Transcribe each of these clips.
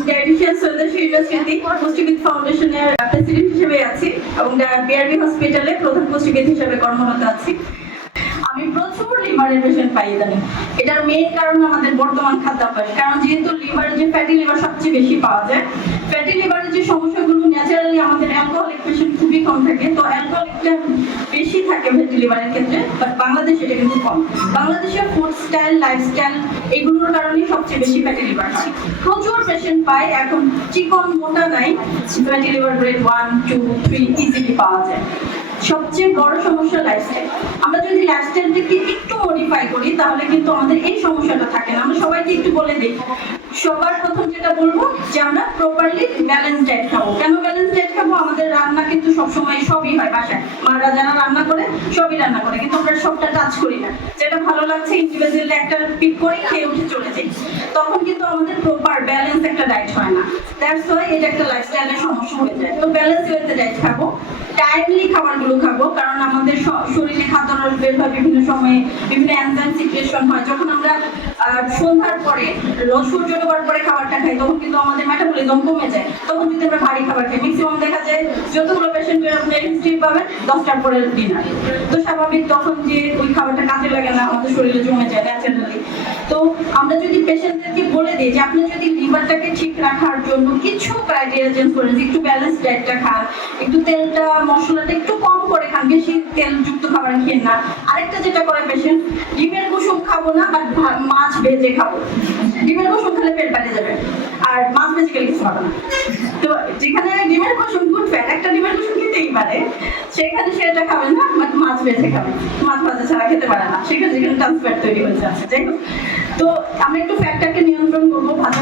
আমি সৈয়দা স্মৃতি পুষ্টিবিদ ফাউন্ডেশনের প্রেসিডেন্ট হিসেবে আছি এবং বিআরবি হসপিটালে প্রধান পুষ্টিবিদ হিসেবে কর্মরত আছি। আমি প্রচুর লিভারের পেশেন্ট পাই ইদানিং। এটার মেইন কারণ আমাদের বর্তমান খাদ্যাভ্যাস। কারণ যেহেতু লিভারের যে ফ্যাটি লিভার সবচেয়ে বেশি পাওয়া যায় ফ্যাটি লিভারের যে সমস্যাগুলো ন্যাচারালি আমাদের অ্যালকোহলিক পেশেন্ট খুবই কম থাকে। তো অ্যালকোহলিকটা বেশি থাকে লিভারের ক্ষেত্রে বাট বাংলাদেশে এটা কিন্তু কম। বাংলাদেশের ফুড স্টাইল লাইফস্টাইল এগুলোর কারণেই সবচেয়ে বেশি ফ্যাটি লিভার হয়। প্রচুর পেশেন্ট পায়, এখন চিকন মোটা নাই fatty liver grade one two three easily পাওয়া যায়। সবচেয়ে বড় সমস্যা লাইফস্টাইল আমরা যদি লাইফস্টাইলটাকে একটু মডিফাই করি, তাহলে কিন্তু আমাদের এই সমস্যাটা থাকে না। আমরা সবাইকে একটু বলে দিই, সবার প্রথম যেটা বলব যে আমরা প্রপারলি ব্যালেন্স ডায়েট খাব। কেন ব্যালেন্স ডায়েট খাব? আমাদের রান্না কিন্তু সবসময় সবই হয় বাসায়। মারা যারা রান্না করে, সবই রান্না করে, কিন্তু আমরা সবটা টাচ করি না। যেটা ভালো লাগছে ইন্ডিভিজুয়ালি একটা পিক করে খেয়ে উঠে চলে যাই। তখন কিন্তু আমাদের প্রপার ব্যালেন্স একটা ডায়েট হয় না। দ্যাটস ওয়াই এটা একটা লাইফস্টাইলের সমস্যা হয়ে যায়। তো ব্যালেন্স ওয়েতে ডায়েট খাব। টাইমলি খাবারগুলো খাব, কারণ আমাদের শরীরে খাদ্য রস বের হয় বিভিন্ন সময়ে, বিভিন্ন এনজাইম সিচুয়েশন হয়। যখন আমরা সন্ধ্যার পরে সূর্য ডোবার পরে খাবারটা খাই, তখন কিন্তু আমাদের মেটাবলিজম কমে যায়। তখন যদি আমরা ভারী খাবার খাই ম্যাক্সিমাম দেখা যায় যতগুলো পেশেন্টের আপনি পাবেন, দশটার পরে ডিনার তো স্বাভাবিক তখন যে ওই খাবারটা কাজে লাগে না আমাদের শরীরে জমে যায় ন্যাচারালি তো আমরা যদি পেশেন্টদেরকে বলে দিই যে আপনি যদি লিভারটাকে ঠিক রাখার জন্য কিছু ক্রাইটেরিয়া চেঞ্জ করেন একটু ব্যালেন্স ডায়েটটা খান, একটু তেলটা, মশলাটা একটু কম করে খান, বেশি তেলযুক্ত খাবার খেয়ে না। আরেকটা যেটা করে পেশেন্ট ডিমের কুসুম খাব না বাট মাছ ভেজে খাব। ডিমের কুসুম খেলে পেট বেড়ে যাবে। আর মাছ ভেজে খেলে কিছু হবে না। তো যেখানে ডিমের কুসুম গুড ফ্যাট একটা ডিমের কুসুম সেখানে খাবেন না মাছ ভেজে খাবেন মাছ ছাড়া খেতে পারে না। সেখানে যেখানে তৈরি হয়ে যাচ্ছে যাই হোক, তো আমরা একটু নিয়ন্ত্রণ করব ভাজা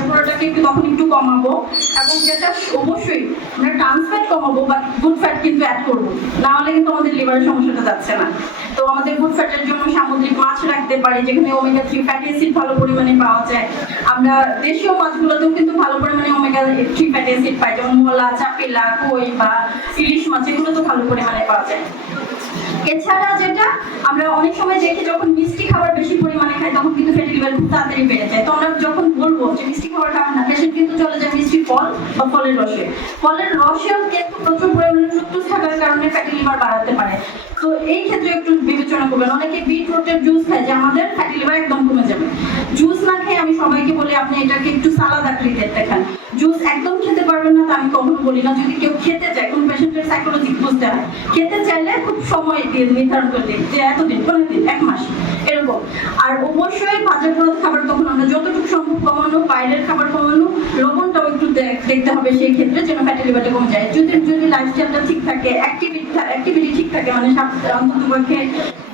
একটু তখন একটু কমাবো, এবং যেটা অবশ্যই ট্রান্সফ্যাট কমাবো বা গুড ফ্যাট কিন্তু অ্যাড করব। না হলে কিন্তু আমাদের লিভারের সমস্যাটা যাচ্ছে না। তো আমাদের গুড ফ্যাটের জন্য সামুদ্রিক মাছ রাখতে পারি, যেখানে ওমেগা থ্রি ফ্যাটি ভালো পরিমাণে পাওয়া যায়। আমরা দেশীয় মাছগুলোতেও কিন্তু ভালো পরিমাণে থ্রি অ্যাসিড পাই যেমন মোলা চাপিলা কই বা ইলিশ মাছ, এগুলো তো ভালো পরিমাণে পাওয়া যায়। এছাড়া যেটা, আমরা অনেক সময় দেখি যখন মিষ্টি খাবার বেশি পরিমাণে খাই, তখন কিন্তু ফ্যাটি লিভার খুব তাড়াতাড়ি বেড়ে যায়। তো আমরা যখন বলব যে মিষ্টি খাবার খাবেন না, পেশেন্ট কিন্তু চলে যায় মিষ্টি ফল বা ফলের রসে। ফলের রসেও কিন্তু প্রচুর পরিমাণে ফ্রুক্টোজ থাকার কারণে ফ্যাটি লিভার বাড়াতে পারে। তো এই ক্ষেত্রে একটু বিবেচনা করবেন। অনেকে বিটরুটের জুস খায়, যে আমাদের ফ্যাটি লিভার একদম কমে যাবে। জুস না খেয়ে আমি সবাইকে বলি, আপনি এটাকে একটু সালাদ আকৃতির দেখান জুস একদম খেতে পারবেন না তা আমি কখনো বলি না, যদি কেউ খেতে চায়, কোন পেশেন্টের সাইকোলজি বুঝতে হয়, খেতে চাইলে খুব সময় দিয়ে নির্ধারণ করে দিই যে এতদিন পনেরো দিন এক মাস, এরকম। আর অবশ্যই ভাজা পোড়া খাবার তখন আমরা যতটুকু সম্ভব কমানো, বাইরের খাবার কমানো, লবণটাও একটু দেখতে হবে সেই ক্ষেত্রে যেন ফ্যাটি লিভারটা কমে যায়। যদি যদি লাইফস্টাইলটা ঠিক থাকে অ্যাক্টিভিটি অ্যাক্টিভিটি ঠিক থাকে মানে অন্তত পক্ষে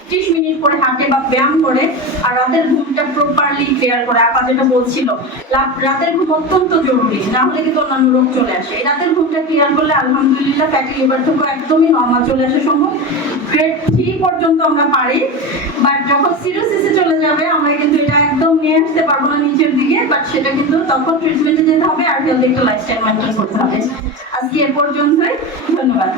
ত্রিশ মিনিট করে হাঁটে বা ব্যায়াম করে আর রাতের ঘুমটা প্রপারলি ক্লিয়ার করে, আপা যেটা বলছিল রাতের ঘুম অত্যন্ত জরুরি, না হলে কিন্তু অন্যান্য রোগ চলে আসে। রাতের ঘুমটা ক্লিয়ার করলে আলহামদুলিল্লাহ ফ্যাটি লিভার থেকে একদমই নর্মাল চলে আসা সম্ভব। গ্রেড থ্রি পর্যন্ত আমরা পারি বাট যখন সিরোসিসে চলে যাবে, আমরা কিন্তু এটা একদম নিয়ে আসতে পারব না নিচের দিকে বাট সেটা কিন্তু তখন ট্রিটমেন্টে যেতে হবে আর হেলদি একটা লাইফস্টাইল মেনটেন করতে হবে। আজকে এ পর্যন্তই, ধন্যবাদ।